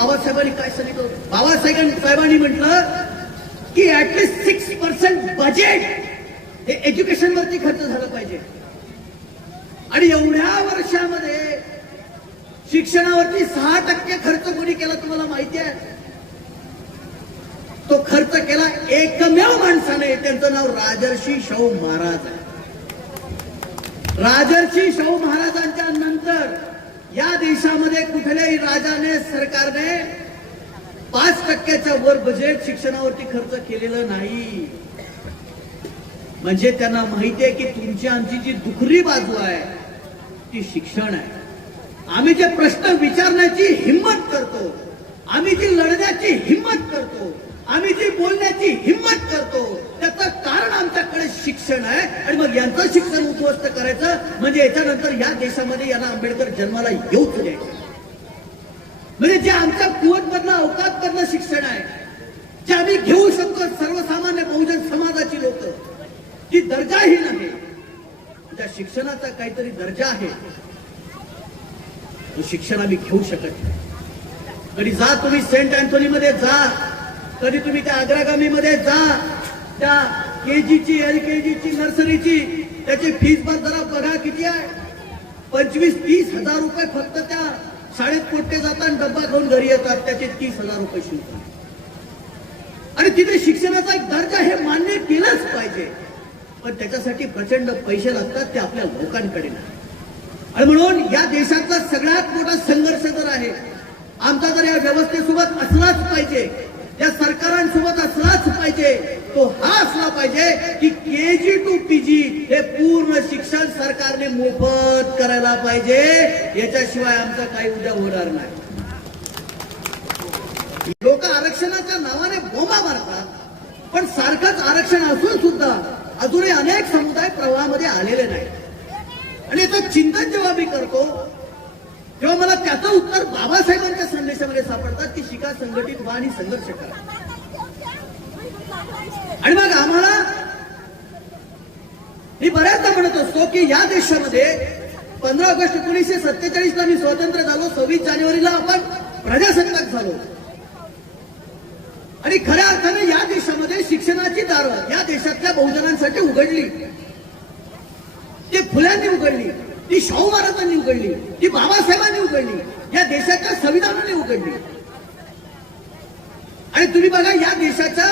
बाबासाहेबांनी काय सांगितलं बाबासाहेब साहेबांनी म्हटलं की at least six percent budget हे एज्युकेशन वरती खर्च झालं पाहिजे. आणि एवढ्या वर्षामध्ये शिक्षणावरती सहा टक्के खर्च कोणी केला तुम्हाला माहिती आहे? तो खर्च केला एकमेव माणसाने. त्यांचं नाव राजर्षी शाहू महाराज आहे. राजर्षी शाहू महाराजांच्या नंतर या देशामध्ये कुठल्याही राजाने सरकारने पाच टक्क्याच्या वर बजेट शिक्षणावरती खर्च केलेलं नाही. म्हणजे त्यांना माहिती आहे की तुमची आमची जी दुखरी बाजू आहे ती शिक्षण आहे. आम्ही जे प्रश्न विचारण्याची हिंमत करतो आम्ही जी लढण्याची हिंमत करतो आम्ही जी बोलण्याची हिंमत करतो त्याचं कारण आमच्याकडे शिक्षण आहे आणि मग यांचं शिक्षण उद्ध्वस्त करायचं म्हणजे याच्यानंतर या देशामध्ये यांना आंबेडकर जन्माला येऊच द्यायचं. म्हणजे जे आमच्या कुवत मधलं अवकात मधलं शिक्षण आहे जे आम्ही घेऊ शकतो सर्वसामान्य बहुजन समाजाची लोक ती दर्जाहीन आहे त्या शिक्षणाचा काहीतरी दर्जा आहे. तो शिक्षण आम्ही घेऊ शकत नाही. कधी जा तुम्ही सेंट अँथोनी मध्ये जा. कधी तुम्ही त्या अग्रागामी मध्ये जा. त्या केजीची एल केजीची नर्सरीची त्याची फीस पण जरा बघा किती आहे. पंचवीस तीस हजार रुपये फक्त त्या शाळेत पोट्टे जातात डब्बा घेऊन घरी येतात त्याचे तीस हजार रुपये शुल्क आणि तिथे शिक्षणाचा एक दर्जा हे मान्य केलंच पाहिजे. पण त्याच्यासाठी प्रचंड पैसे लागतात ते आपल्या लोकांकडे नाही. आणि म्हणून या देशातला सगळ्यात मोठा संघर्ष जर आहे. आमचा जर या व्यवस्थेसोबत असलाच पाहिजे. या सरकारांसोबत असलाच पाहिजे. तो हा असला पाहिजे की के जी टू पी जी हे पूर्ण शिक्षण सरकारने मोफत करायला पाहिजे. याच्याशिवाय आमचा काही उद्या होणार नाही. लोक आरक्षणाच्या नावाने बोमा मारतात पण सारखंच आरक्षण असून सुद्धा अजूनही अनेक समुदाय प्रवाहामध्ये आलेले नाही आणि याचं चिंतन जेव्हा मी करतो तेव्हा मला त्याचं उत्तर बाबासाहेबांच्या संदेशामध्ये सापडतात की शिका संघटित व्हा आणि संघर्ष करा. आणि मग आम्हाला मी बऱ्याचदा म्हणत असतो की या देशामध्ये पंधरा ऑगस्ट एकोणीसशे सत्तेचाळीस ला मी स्वतंत्र झालो सव्वीस जानेवारीला आपण प्रजासत्ताक झालो. आणि खऱ्या अर्थाने या देशामध्ये शिक्षणाची दारं या देशातल्या बहुजनांसाठी उघडली. ती फुल्यांनी उघडली ती शाहू महाराजांनी उघडली ती बाबासाहेबांनी उघडली या देशाच्या संविधानाने उघडली. आणि तुम्ही बघा या देशाच्या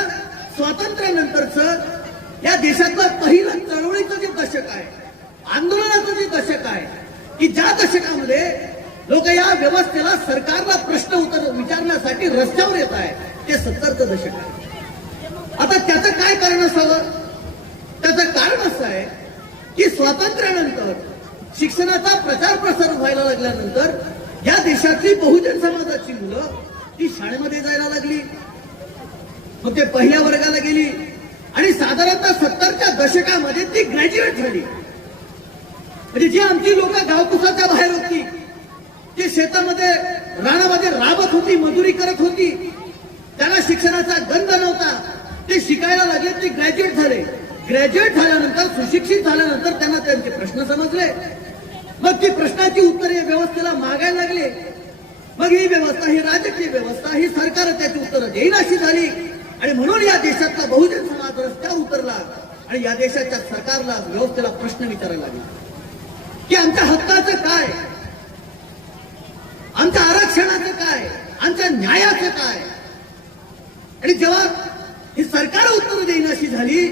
स्वातंत्र्यानंतरच या देशातलं पहिलं चळवळीचं जे दशक आहे आंदोलनाचं जे दशक आहे की ज्या दशकामध्ये लोक या व्यवस्थेला सरकारला प्रश्न उत्तर विचारण्यासाठी रस्त्यावर येत आहे ते सत्तरचं दशक आहे. आता त्याचं काय कारण असावं? त्याचं कारण असं आहे की स्वातंत्र्यानंतर शिक्षणाचा प्रचार प्रसार व्हायला लागल्यानंतर या देशातली बहुजन समाजाची मुलं ती शाळेमध्ये जायला लागली. मग ते पहिल्या वर्गाला गेली. आणि साधारणतः सत्तरच्या दशकामध्ये ती ग्रॅज्युएट झाली. म्हणजे जी आमची लोक गावकुसाच्या बाहेर होती जी शेतामध्ये रानामध्ये राबत होती मजुरी करत होती त्याला शिक्षणाचा गंध नव्हता. ते शिकायला लागले ते ग्रॅज्युएट झाले. ग्रॅज्युएट झाल्यानंतर सुशिक्षित झाल्यानंतर त्यांना त्यांचे प्रश्न समजले. मग ती प्रश्नाची उत्तरे या व्यवस्थेला मागायला लागले. मग ही व्यवस्था ही राजकीय व्यवस्था ही सरकार त्याची उत्तरं देईन अशी झाली. आणि म्हणून या देशातला बहुजन समाज रस्त्यावर उतरला आणि या देशाच्या सरकारला व्यवस्थेला प्रश्न विचारायला लागले. की आमच्या हक्काचं काय? आमच्या आरक्षणाचं काय? आमच्या न्यायाचं काय? आणि जेव्हा ही सरकार उत्तर देईन अशी झाली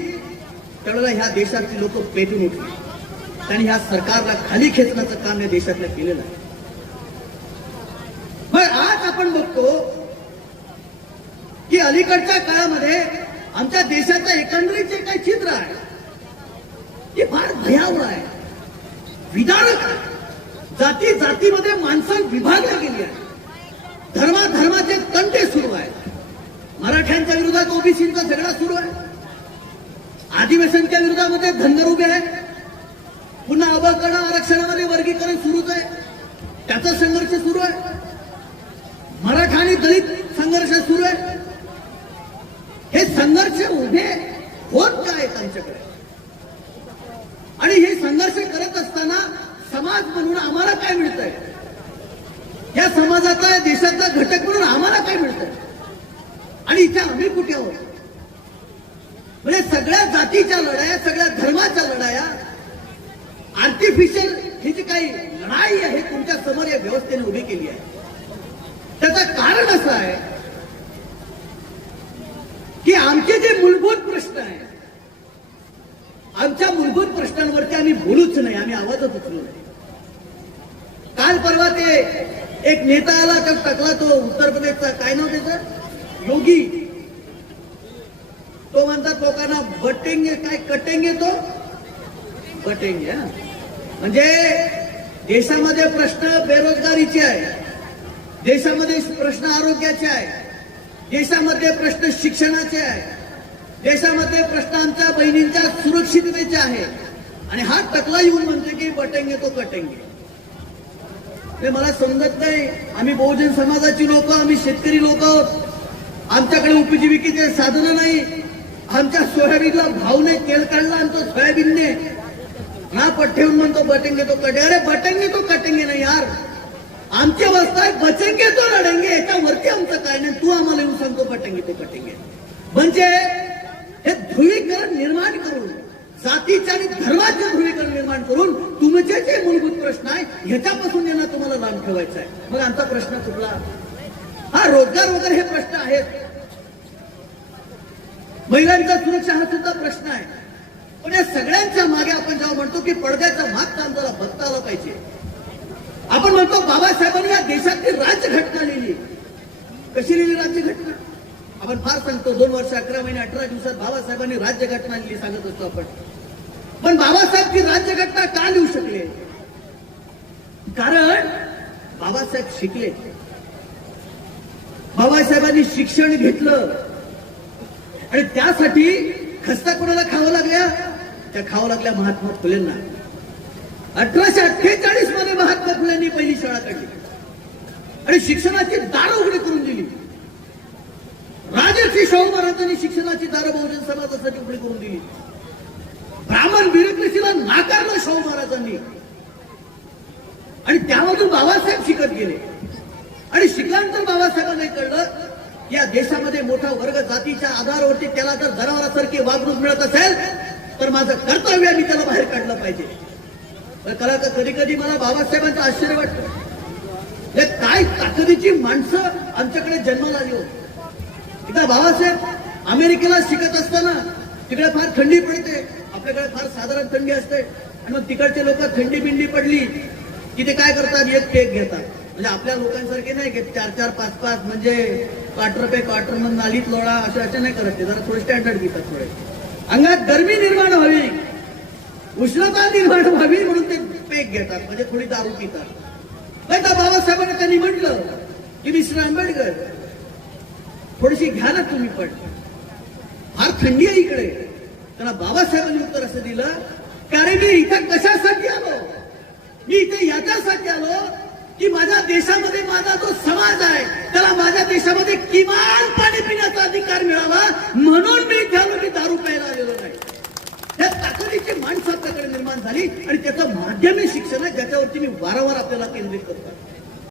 त्यावेळेला ह्या देशातली लोक पेटून उठली. त्यांनी ह्या सरकारला खाली खेचण्याचं काम या देशातल्या केलेलं आहे. मग आज आपण बघतो की अलीकडच्या काळामध्ये आमच्या देशाचं एकंदरीत जे काही चित्र आहे ते फार भयावह आहे. विदारक आहे. जाती जातीमध्ये माणसं विभागल्या गेली आहे धर्मा धर्माचे तंटे सुरू आहेत. मराठ्यांच्या विरोधात ओबीसीचा झगडा सुरू आहे. आदिवासींच्या विरोधामध्ये धनगर उभे आहेत. पुन्हा अवकरण आरक्षणामध्ये वर्गीकरण सुरूच आहे. त्याचा संघर्ष सुरू आहे. मराठा आणि दलित संघर्ष सुरू आहे. हे संघर्ष उभे होत काय त्यांच्याकडे आणि हे संघर्ष करत असताना समाज म्हणून आम्हाला काय मिळतंय? या समाजाचा या देशाचा घटक म्हणून आम्हाला काय मिळतं आणि इथे आम्ही कुठे आहोत? म्हणजे सगळ्या जातीच्या लढाया सगळ्या धर्माच्या लढाया आर्टिफिशियल ही जी काही लढाई आहे तुमच्यासमोर या व्यवस्थेने उभी केली आहे. त्याचं कारण असं आहे आमचे जे मूलभूत प्रश्न आहे आमच्या मूलभूत प्रश्नांवरती आम्ही बोलूच नाही आम्ही आवाजच उचलू नाही. काल परवा ते एक नेता आला तर टाकला तो उत्तर प्रदेशचा. काय नाव त्याचं? योगी. तो म्हणतात लोकांना बटेंगे काय कटेंगे तो? बटेंगे म्हणजे देशामध्ये प्रश्न बेरोजगारीचे आहे. देशामध्ये प्रश्न आरोग्याचे आहे. देशामध्ये प्रश्न शिक्षणाचे आहे. देशामध्ये प्रश्न आमच्या बहिणींच्या सुरक्षिततेचे आहे. आणि हा टकला येऊन म्हणते की बटेंगे तो कटेंगे. ते मला समजत नाही. आम्ही बहुजन समाजाची लोक आम्ही शेतकरी लोक आमच्याकडे उपजीविकेचे साधनं नाही. आमच्या सोयाबीनला भावने तेल काढला आमचं सोयाबीनने ना पट म्हणतो बटेंगे तो कटे अरे बटेंगे तो कटेंगे नाही यार. आमचे अवस्था आहे बचेंगे तो लढेंगे याच्यावरती आमचं काय नाही. तू आम्हाला येऊन सांगतो बटेंगे तो कटेंगे. म्हणजे ध्रुवीकरण निर्माण करून जातीचे आणि धर्माचे ध्रुवीकरण निर्माण करून तुमचे जे मूलभूत प्रश्न आहे ह्याच्यापासून यांना तुम्हाला लांब ठेवायचा आहे. मग आमचा प्रश्न कुठला हा रोजगार वगैरे हे प्रश्न आहेत. महिलांचा सुरक्षा हा सुद्धा प्रश्न आहे. पण या सगळ्यांच्या मागे आपण जेव्हा म्हणतो की पडद्याचा माग काम बघता आला पाहिजे. आपण म्हणतो बाबासाहेबांनी या देशातली राज्यघटना लिहिली. कशी लिहिली राज्यघटना? आपण फार सांगतो दोन वर्ष अकरा महिने अठरा दिवसात बाबासाहेबांनी राज्यघटना लिहिली सांगत असतो आपण. पण बाबासाहेब ती राज्यघटना का लिहू शकले? कारण बाबासाहेब शिकले. बाबासाहेबांनी शिक्षण घेतलं. आणि त्यासाठी खस्ता कोणाला खावं लागल्या? त्या खावं लागल्या महात्मा फुलेंना. अठराशे अठ्ठेचाळीसमध्ये महात्मा फुलेंनी पहिली शाळा काढली. आणि शिक्षणाची दार उघडी करून दिली शाहू महाराजांनी शिक्षणाची दारं बहुजन समाजासाठी उघडी करून दिली. ब्राह्मण ब्युरोक्रेसीला नाकारलं शाहू महाराजांनी. आणि त्यामधून बाबासाहेब शिकत गेले. आणि शिकल्यानंतर बाबासाहेबांना कळलं या देशामध्ये मोठा वर्ग जातीच्या आधारावरती त्याला जर जनावरासारखी वागणूक मिळत असेल तर माझं कर्तव्य मी त्याला बाहेर काढलं पाहिजे. तर कला का कधी कधी मला बाबासाहेबांचं आश्चर्य वाटतं. काय ताकदीची माणसं आमच्याकडे जन्माला आली होती. एकदा बाबासाहेब अमेरिकेला शिकत असताना तिकडे फार थंडी पडते. आपल्याकडे फार साधारण थंडी असते. आणि मग तिकडचे लोक थंडी बिंडी पडली की ते काय करतात? एक केक घेतात. म्हणजे आपल्या लोकांसारखे नाही घेत. चार चार पाच पाच म्हणजे क्वार्टर पे क्वार्टर मग नालीत लोळा असे असे नाही करत ते. जरा थोडे स्टँडर्ड घेतात थोडे. अंगात गरमी निर्माण व्हावी. उष्णता निर्माण व्हावी म्हणून ते पेक घेतात. म्हणजे थोडी दारू पितात. नाही का बाबासाहेबांना त्यांनी म्हटलं की मिस्टर आंबेडकर थोडीशी घ्या ना तुम्ही पण. फार थंडी आहे इकडे. त्याला बाबासाहेबांनी उत्तर असं दिलं. कारण मी इथं कशासाठी आलो? मी इथे याच्यासाठी आलो की माझ्या देशामध्ये माझा जो समाज आहे त्याला माझ्या देशामध्ये किमान पाणी पिण्याचा अधिकार मिळावा म्हणून मी इथे मी दारू प्यायला आलेलो नाही. त्या ताकदीची माणसं आपल्याकडे निर्माण झाली आणि त्याचं माध्यमिक शिक्षण आहे ज्याच्यावरती मी वारंवार आपल्याला केंद्रित करतो.